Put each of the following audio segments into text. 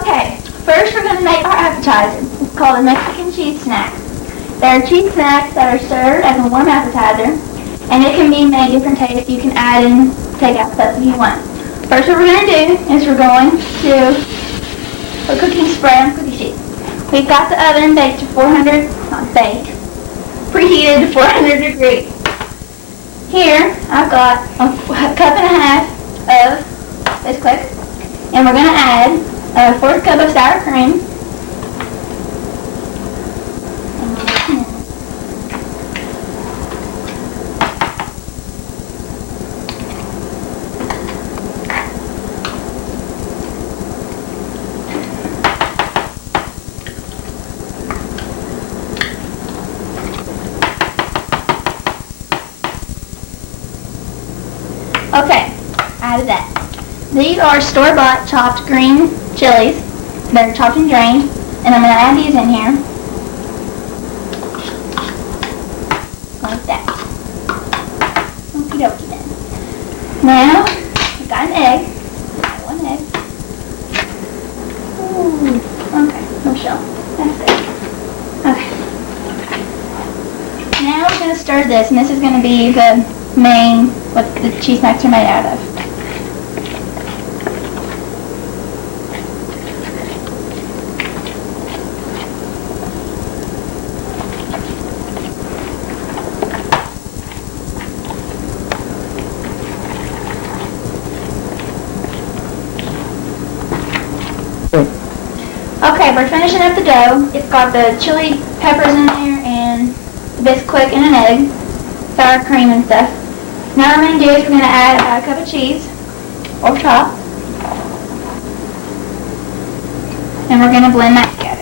Okay, first we're going to make our appetizer. It's called a Mexican cheese snack. There are cheese snacks that are served as a warm appetizer, and it can be made different tastes. You can add and take out stuff if you want. First what we're going to do is we're going to put cooking spray on cookie sheets. We've got the oven baked to preheated to 400 degrees. Here, I've got a cup and a half of Bisquick, and we're going to add a fourth cup of sour cream, Okay, added that. These are store-bought chopped green chilies that are chopped and drained, and I'm going to add these in here. Like that. Okie dokie then. Now, we've got an egg. Add one egg. Ooh, okay, no shell. That's it. Okay. Now we're going to stir this, and this is going to be the main, what the cheese snacks are made out of. Okay, we're finishing up the dough. It's got the chili peppers in there and the Bisquick and an egg, sour cream and stuff. Now what we're going to do is we're going to add about a cup of cheese, or chop, and we're going to blend that together.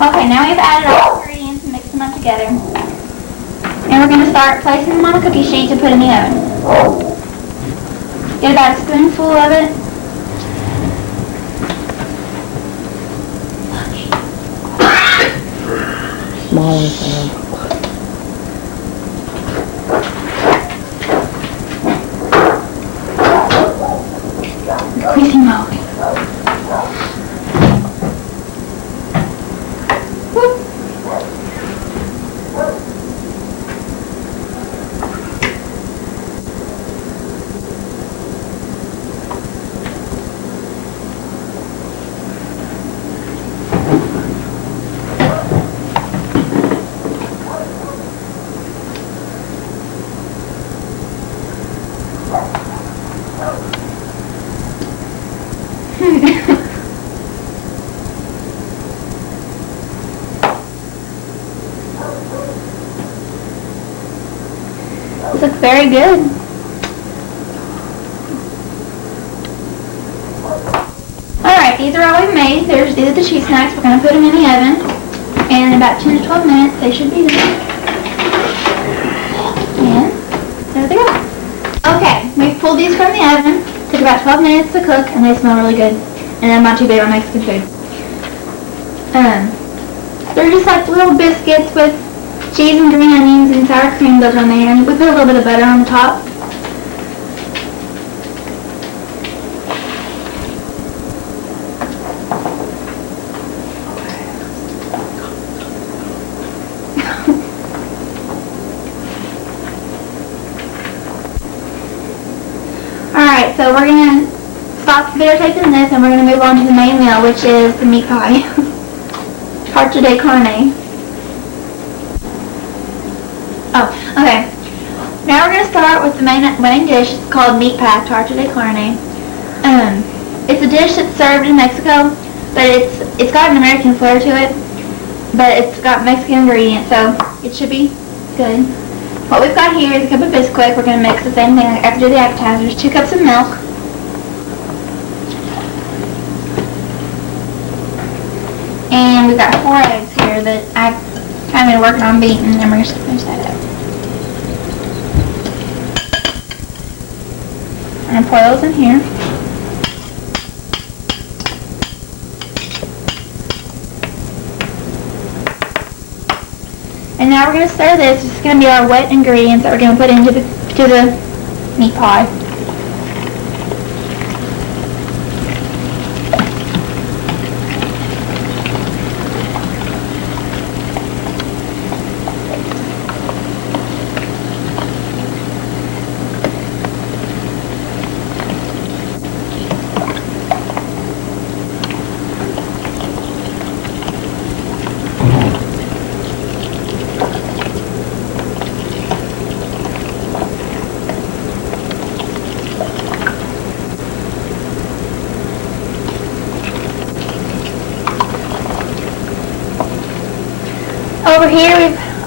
Okay, now we've added all the ingredients and mixed them up together. And we're going to start placing them on a cookie sheet to put in the oven. Get about a spoonful of it. Smaller thing. Greasy mode. This looks very good. Alright, these are all we've made. These are the cheese snacks. We're going to put them in the oven. And in about 10 to 12 minutes, they should be done. And there they go. Okay, we've pulled these from the oven. Took about 12 minutes to cook, and they smell really good. And I'm not too big on Mexican food. They're just like little biscuits with cheese and green onions and sour cream goes on there, and we put a little bit of butter on the top. Alright, so we're going to stop videotaping this and we're going to move on to the main meal, which is the meat pie. Tarte de carne. Oh, okay. Now we're going to start with the main dish. It's called meat pie, tarte de carne. It's a dish that's served in Mexico, but it's got an American flair to it, but it's got Mexican ingredients, so it should be good. What we've got here is a cup of Bisquick. We're going to mix the same thing like after the appetizers. 2 cups of milk. And we've got 4 eggs here that I've kind of been working on beating, and we're just going to finish that up. I'm going to pour those in here. And now we're going to stir this. This is going to be our wet ingredients that we're going to put into the meat pie.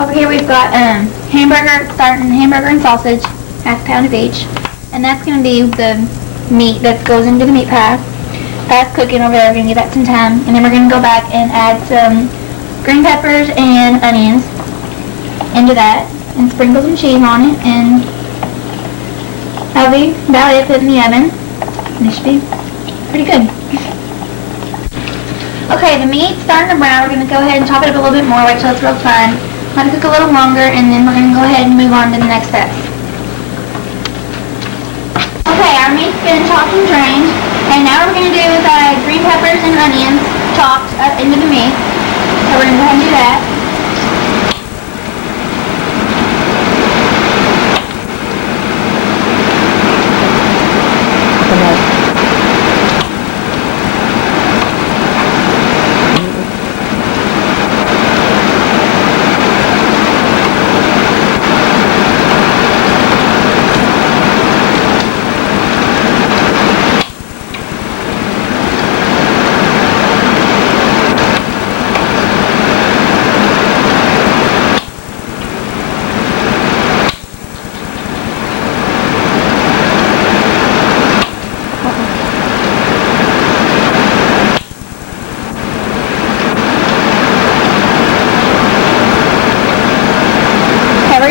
Over here we've got hamburger and sausage, half a pound of each, and that's going to be the meat that goes into the meat pie. That's cooking over there. We're going to give that some time, and then we're going to go back and add some green peppers and onions into that, and sprinkle some cheese on it, and that'll be about it. Put it in the oven, and it should be pretty good. Okay, the meat's starting to brown. We're going to go ahead and top it up a little bit more, wait till it's real fine. Let it cook a little longer, and then we're going to go ahead and move on to the next steps. Okay, our meat's been chopped and drained, and now what we're going to do is add green peppers and onions chopped up into the meat. So we're going to go ahead and do that.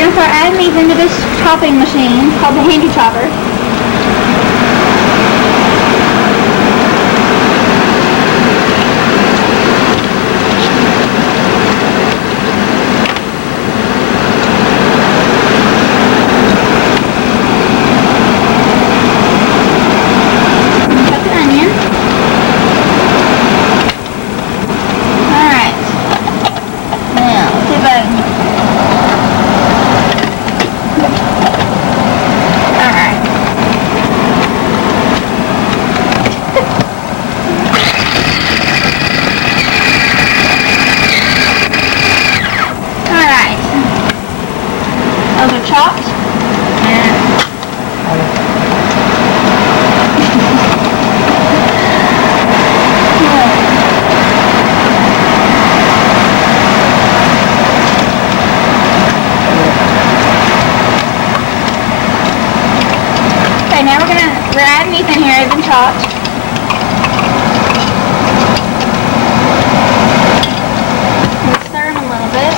Start adding these into this chopping machine called the handy chopper. Chop the onion. Alright. Now, let's see if I can... Those are chopped. Okay, now we're adding these in here. They've been chopped. We'll stir them a little bit.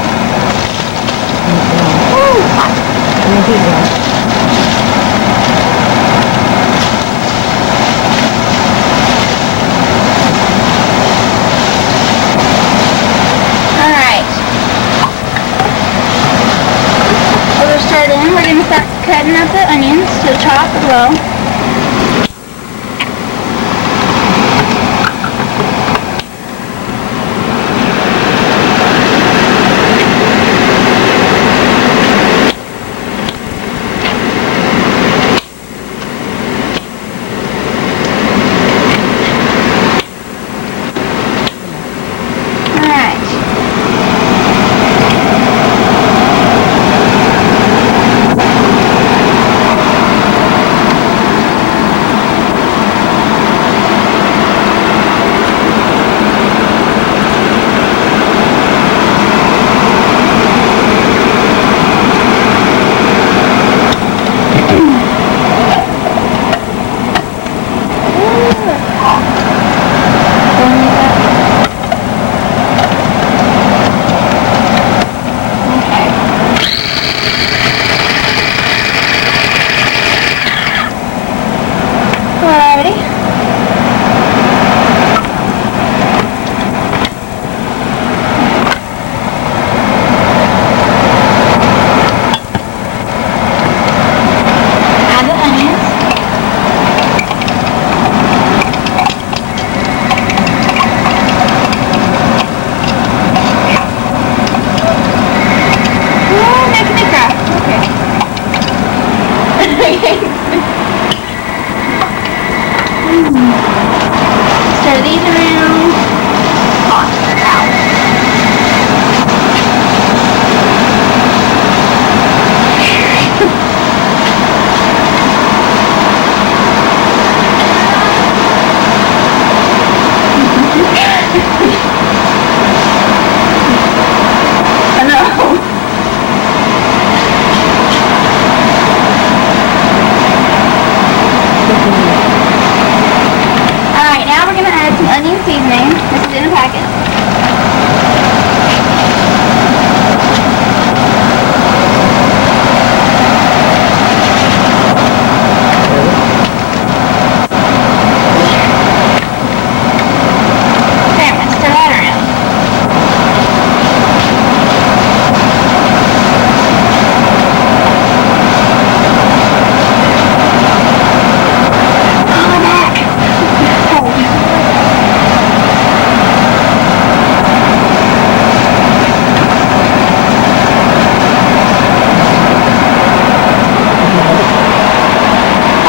Alright. We're going to start in. We're going to start cutting up the onions to chop as well. stir these around. Hot. I know. Alright, now we're going to add some onion seasoning. This is in a packet. Okay, I'm going to stir that around. Oh, my back.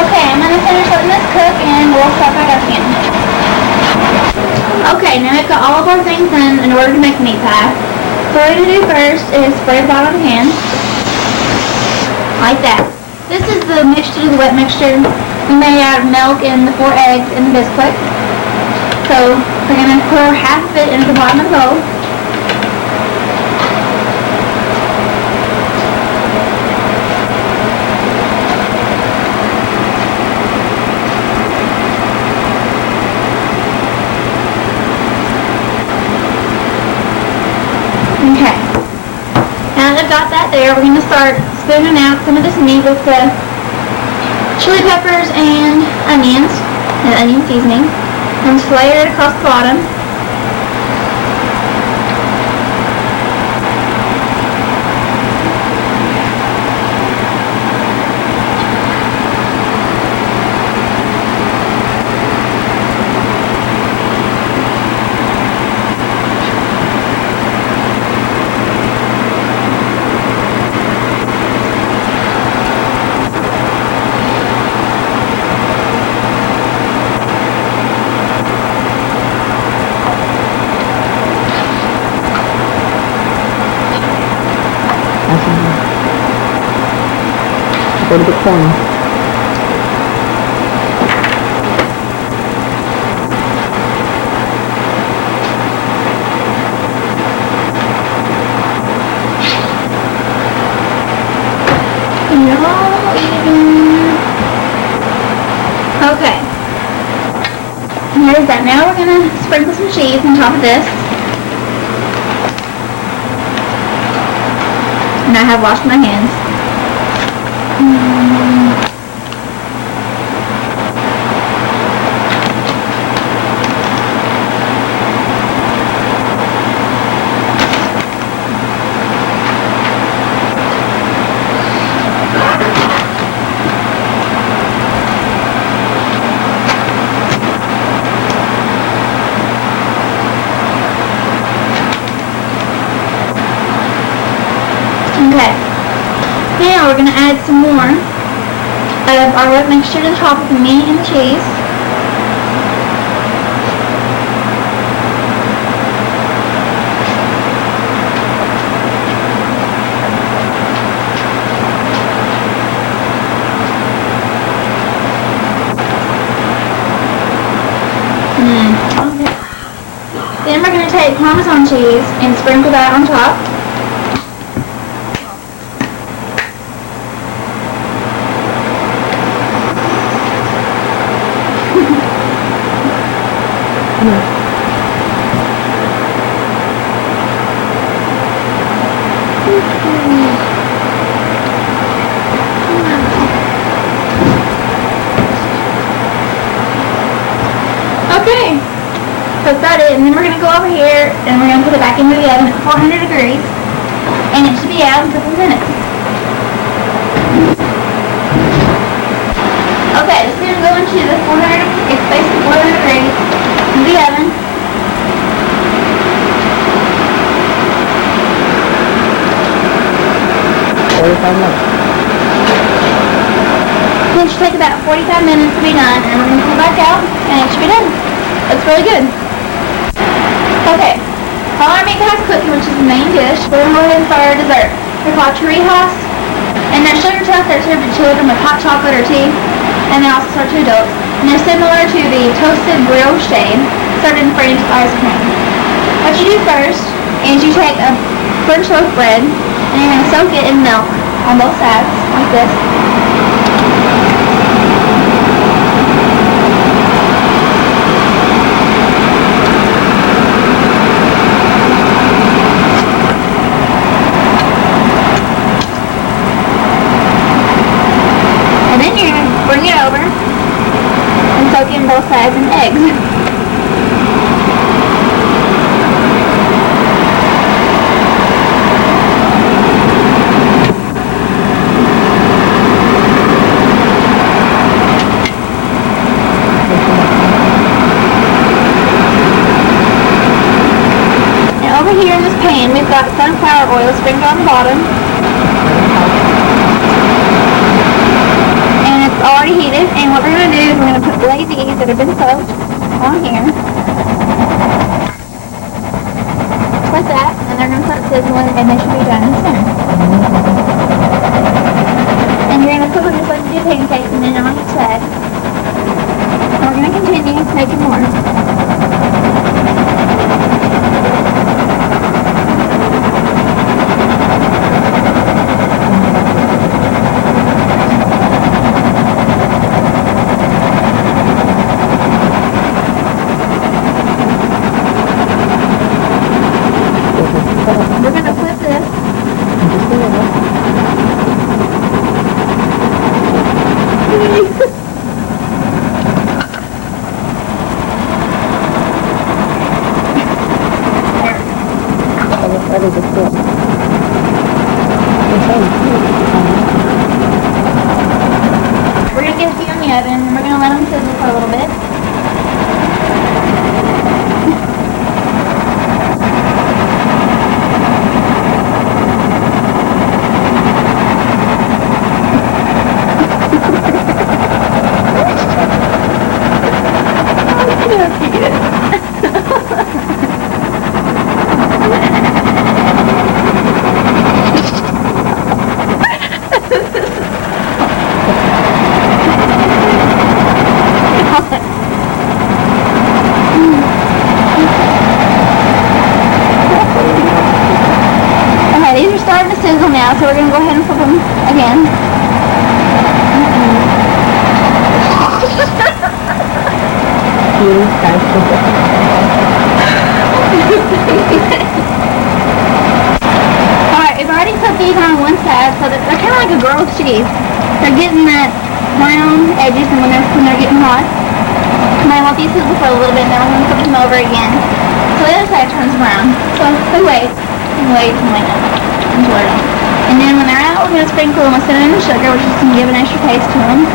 Okay, I'm going to finish letting this cook and we'll start back up again. Okay, now we've got all of our things in order to make the meat pie. So what we're going to do first is spray the bottom of the pan. Like that. This is the mixture, the wet mixture. We made out of milk and the 4 eggs and the biscuit. So we're going to pour half of it into the bottom of the bowl. Okay. Now that I've got that there, we're going to start spooning out some of this meat with the chili peppers and onions, and onion seasoning, and just layer it across the bottom. Go to the corner. Okay. There's that. Now we're going to sprinkle some cheese on top of this. And I have washed my hands. Okay. Now we're going to add some more of our wet mixture to the top of the meat and the cheese. Then we're going to take Parmesan cheese and sprinkle that on top. Okay, so that's about it, and then we're going to go over here and we're going to put it back into the oven at 400 degrees, and it should be out in a couple minutes. Okay, it's going to go into the 400, it's basically 400 degrees in the oven. It should take about 45 minutes to be done, and we're going to pull it back out, and it should be done. It's really good. Okay. While our meat pie's cooking, which is the main dish, we're going to go ahead and start our dessert. They're called churrascos, and they're sugar toast. They're served to children with hot chocolate or tea, and they also serve to adults. And they're similar to the toasted brioche served in French ice cream. What you do first is you take a French loaf bread, and you're going to soak it in milk on both sides, like this. And then you're going to bring it over and soak in both sides in eggs. Here in this pan, we've got sunflower oil sprinkled on the bottom. And it's already heated. And what we're going to do is we're going to put lazy eggs that have been soaked on here. Just like that. And they're going to start sizzling and they should be done soon. And you're going to cook them just like you do pancakes and then on each side. And we're going to continue making more. We're going to flip this. We're going to get a few in the oven and we're going to let them sizzle for a little bit. Sizzle now, so we're going to go ahead and flip them again. Alright, we've already put these on one side, so that they're kind of like a grilled cheese. They're getting that brown edges and when they're getting hot. And I want these sizzle for a little bit, and then I'm going to flip them over again. So the other side turns brown. So we wait, and wait, and wait. And then when they're out, we're going to sprinkle them with cinnamon and sugar, which is going to give an extra taste to them.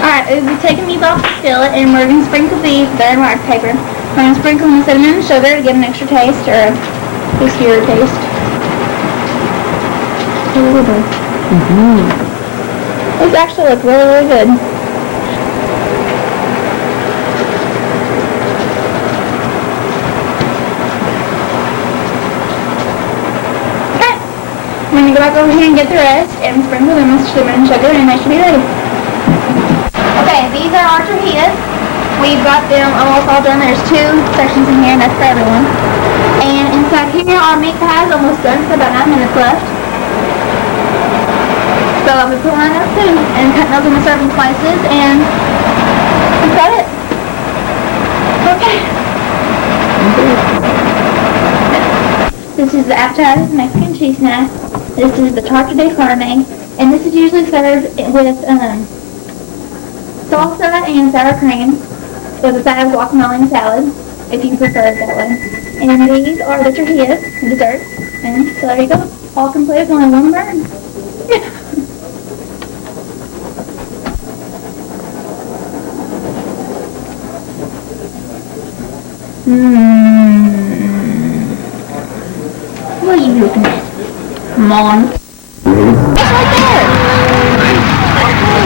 Alright, we've taken these off the skillet, and we're going to sprinkle these, they're in wax paper. We're going to sprinkle them with cinnamon and sugar to give an extra taste, or a tastier taste. These actually look really, really good. I'm going to go back over here and get the rest and sprinkle them with cinnamon and sugar and they should be ready. Okay, these are our tortillas. We've got them almost all done. There's 2 sections in here and that's for everyone. And inside here our meat pie is almost done, so about 9 minutes left. So I'll be pulling that up soon and cutting those into serving slices and that's about it. Okay. This is the Appetizers Mexican cheese snack. This is the tarte de carne, and this is usually served with salsa and sour cream with a side of guacamole and salad, if you prefer it that way. And these are the tortillas, dessert, and so there you go. All completed with only one burn. What are you looking at? Mom.